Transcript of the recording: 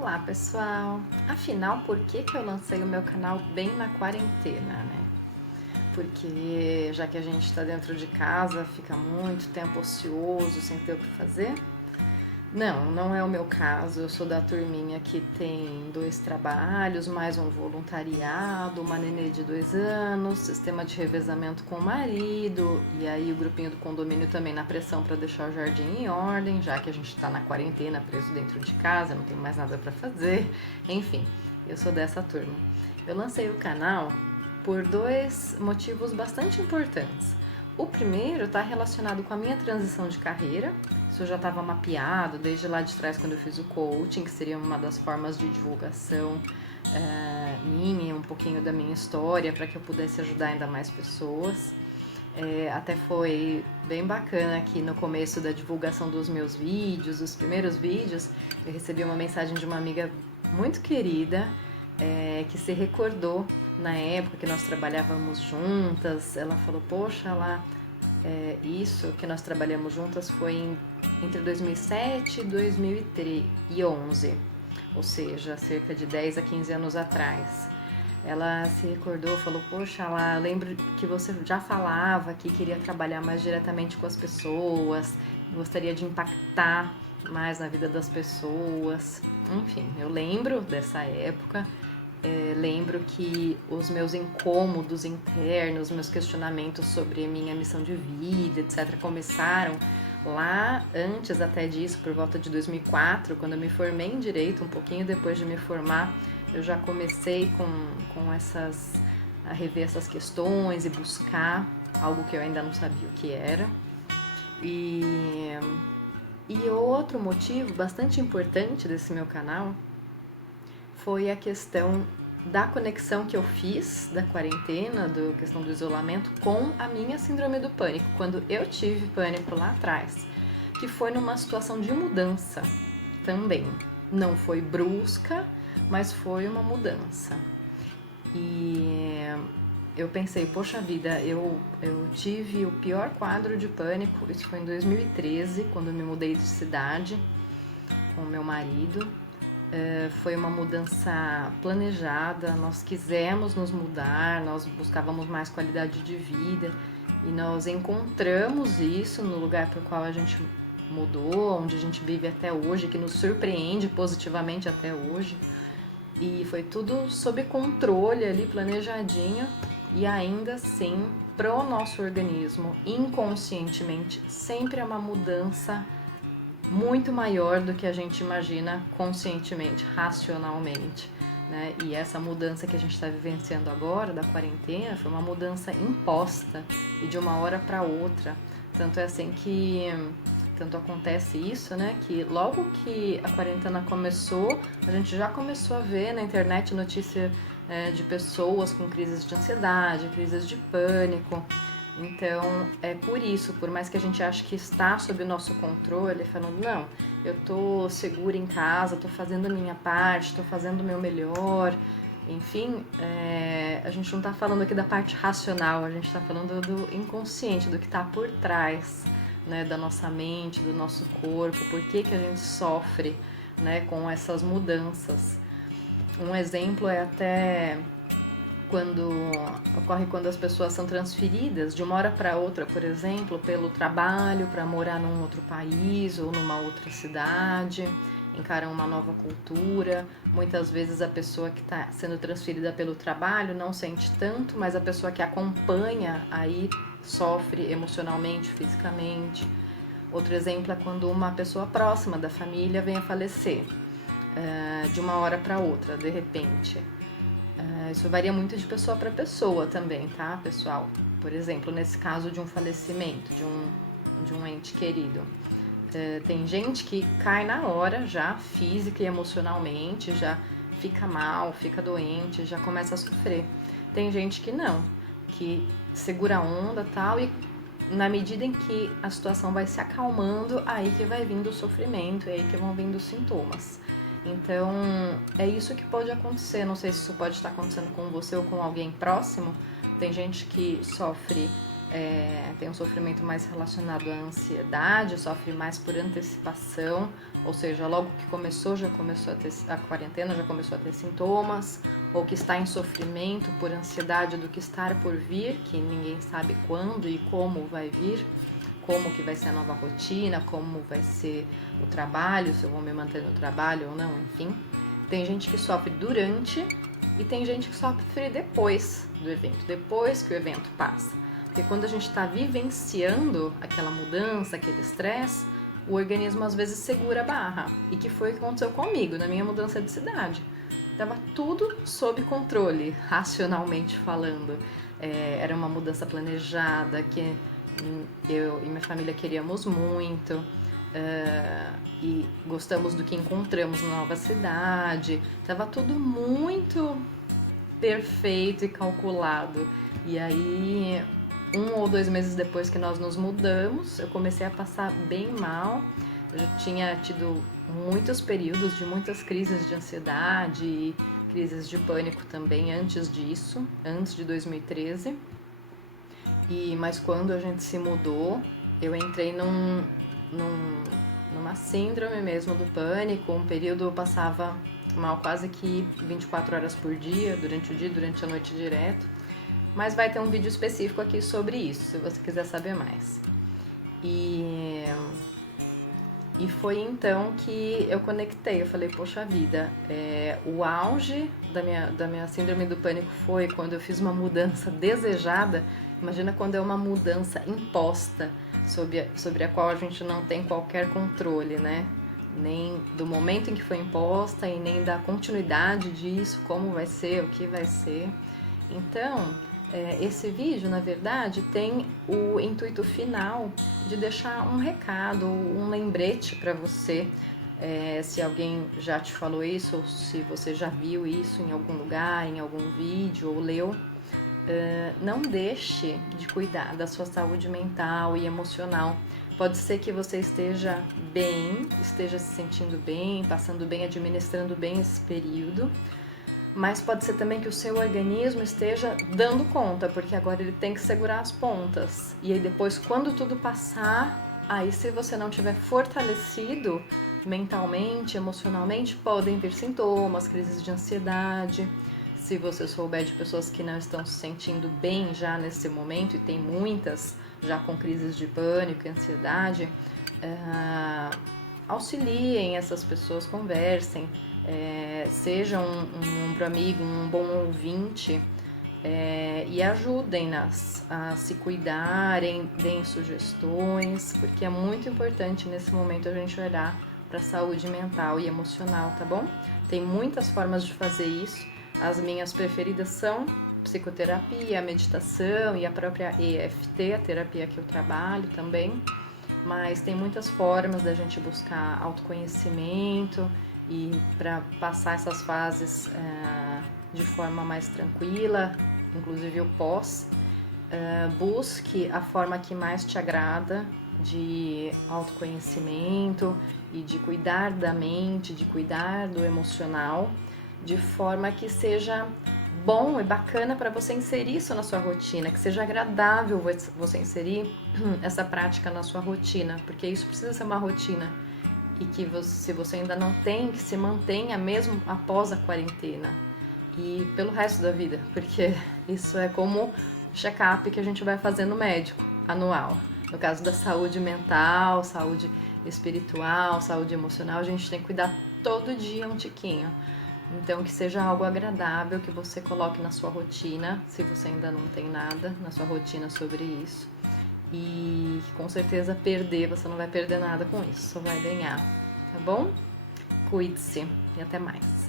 Olá pessoal! Afinal, por que eu lancei o meu canal bem na quarentena, né? Porque já que a gente está dentro de casa, fica muito tempo ocioso, sem ter o que fazer? Não é o meu caso. Eu sou da turminha que tem 2 trabalhos, mais um voluntariado, uma nenê de 2 anos, sistema de revezamento com o marido, e aí o grupinho do condomínio também na pressão para deixar o jardim em ordem, já que a gente está na quarentena, preso dentro de casa, não tem mais nada para fazer. Enfim, eu sou dessa turma. Eu lancei o canal por 2 motivos bastante importantes. O primeiro está relacionado com a minha transição de carreira. Isso já estava mapeado desde lá de trás, quando eu fiz o coaching, que seria uma das formas de divulgação minha, um pouquinho da minha história, para que eu pudesse ajudar ainda mais pessoas. Até foi bem bacana que no começo da divulgação dos meus vídeos, os primeiros vídeos, eu recebi uma mensagem de uma amiga muito querida, que se recordou na época que nós trabalhávamos juntas. Ela falou, poxa, isso que nós trabalhamos juntas foi entre 2007 e 2011, ou seja, cerca de 10 a 15 anos atrás. Ela se recordou, falou, poxa, ela lembro que você já falava que queria trabalhar mais diretamente com as pessoas, gostaria de impactar mais na vida das pessoas. Enfim, eu lembro dessa época. Lembro que os meus incômodos internos, meus questionamentos sobre minha missão de vida, etc., começaram lá antes até disso, por volta de 2004, quando eu me formei em Direito. Um pouquinho depois de me formar, eu já comecei a rever essas questões e buscar algo que eu ainda não sabia o que era. E outro motivo bastante importante desse meu canal foi a questão da conexão que eu fiz da quarentena, da questão do isolamento, com a minha síndrome do pânico, quando eu tive pânico lá atrás, que foi numa situação de mudança também. Não foi brusca, mas foi uma mudança. E eu pensei, poxa vida, eu tive o pior quadro de pânico, isso foi em 2013, quando eu me mudei de cidade com meu marido. Foi uma mudança planejada, nós quisemos nos mudar, nós buscávamos mais qualidade de vida e nós encontramos isso no lugar para o qual a gente mudou, onde a gente vive até hoje, que nos surpreende positivamente até hoje. E foi tudo sob controle ali, planejadinho, e ainda assim, pro nosso organismo, inconscientemente, sempre é uma mudança muito maior do que a gente imagina conscientemente, racionalmente, né? E essa mudança que a gente está vivenciando agora, da quarentena, foi uma mudança imposta e de uma hora para outra. Tanto é assim que tanto acontece isso, né? Que logo que a quarentena começou, a gente já começou a ver na internet notícia de pessoas com crises de ansiedade, crises de pânico. Então, é por isso, por mais que a gente ache que está sob o nosso controle, falando, não, eu tô segura em casa, tô fazendo a minha parte, tô fazendo o meu melhor, enfim, a gente não tá falando aqui da parte racional, a gente tá falando do inconsciente, do que tá por trás, né, da nossa mente, do nosso corpo, por que a gente sofre, né, com essas mudanças. Um exemplo é até quando as pessoas são transferidas de uma hora para outra, por exemplo, pelo trabalho, para morar num outro país ou numa outra cidade, encaram uma nova cultura. Muitas vezes a pessoa que está sendo transferida pelo trabalho não sente tanto, mas a pessoa que acompanha aí sofre emocionalmente, fisicamente. Outro exemplo é quando uma pessoa próxima da família vem a falecer de uma hora para outra, de repente. Isso varia muito de pessoa para pessoa também, tá, pessoal? Por exemplo, nesse caso de um falecimento de um ente querido. Tem gente que cai na hora já, física e emocionalmente, já fica mal, fica doente, já começa a sofrer. Tem gente que não, que segura a onda e tal, e na medida em que a situação vai se acalmando, aí que vai vindo o sofrimento, é aí que vão vindo os sintomas. Então, é isso que pode acontecer. Não sei se isso pode estar acontecendo com você ou com alguém próximo. Tem gente que sofre, tem um sofrimento mais relacionado à ansiedade, sofre mais por antecipação, ou seja, logo que começou, já começou a ter a quarentena, já começou a ter sintomas, ou que está em sofrimento por ansiedade do que está por vir, que ninguém sabe quando e como vai vir, como que vai ser a nova rotina, como vai ser o trabalho, se eu vou me manter no trabalho ou não, enfim. Tem gente que sofre durante e tem gente que sofre depois do evento, depois que o evento passa. Porque quando a gente está vivenciando aquela mudança, aquele estresse, o organismo às vezes segura a barra. E que foi o que aconteceu comigo na minha mudança de cidade. Tava tudo sob controle, racionalmente falando. Era uma mudança planejada, que eu e minha família queríamos muito. E gostamos do que encontramos na nova cidade. Tava tudo muito perfeito e calculado. E aí, 1 ou 2 meses depois que nós nos mudamos, eu comecei a passar bem mal. Eu já tinha tido muitos períodos de muitas crises de ansiedade e crises de pânico também antes disso, antes de 2013. Mas quando a gente se mudou, eu entrei numa síndrome mesmo do pânico. Um período eu passava mal quase que 24 horas por dia, durante o dia, durante a noite direto. Mas vai ter um vídeo específico aqui sobre isso, se você quiser saber mais. E foi então que eu conectei, eu falei, poxa vida, o auge da minha síndrome do pânico foi quando eu fiz uma mudança desejada. Imagina quando é uma mudança imposta, sobre a qual a gente não tem qualquer controle, né? Nem do momento em que foi imposta e nem da continuidade disso, como vai ser, o que vai ser. Então, esse vídeo, na verdade, tem o intuito final de deixar um recado, um lembrete para você. Se alguém já te falou isso, ou se você já viu isso em algum lugar, em algum vídeo, ou leu, não deixe de cuidar da sua saúde mental e emocional. Pode ser que você esteja bem, esteja se sentindo bem, passando bem, administrando bem esse período, mas pode ser também que o seu organismo esteja dando conta, porque agora ele tem que segurar as pontas. E aí depois, quando tudo passar, aí se você não tiver fortalecido mentalmente, emocionalmente, podem vir sintomas, crises de ansiedade. Se você souber de pessoas que não estão se sentindo bem já nesse momento, e tem muitas já com crises de pânico e ansiedade, auxiliem essas pessoas, conversem, sejam um ombro amigo, um bom ouvinte, e ajudem-nas a se cuidarem, deem sugestões, porque é muito importante nesse momento a gente olhar para a saúde mental e emocional, tá bom? Tem muitas formas de fazer isso. As minhas preferidas são psicoterapia, meditação e a própria EFT, a terapia que eu trabalho também. Mas tem muitas formas da gente buscar autoconhecimento e para passar essas fases de forma mais tranquila, inclusive o pós. Busque a forma que mais te agrada de autoconhecimento e de cuidar da mente, de cuidar do emocional, de forma que seja bom e bacana para você inserir isso na sua rotina, que seja agradável você inserir essa prática na sua rotina, porque isso precisa ser uma rotina e que se você ainda não tem, que se mantenha mesmo após a quarentena e pelo resto da vida, porque isso é como check-up que a gente vai fazer no médico anual. No caso da saúde mental, saúde espiritual, saúde emocional, a gente tem que cuidar todo dia um tiquinho. Então, que seja algo agradável, que você coloque na sua rotina, se você ainda não tem nada na sua rotina sobre isso. E com certeza você não vai perder nada com isso, só vai ganhar, tá bom? Cuide-se e até mais.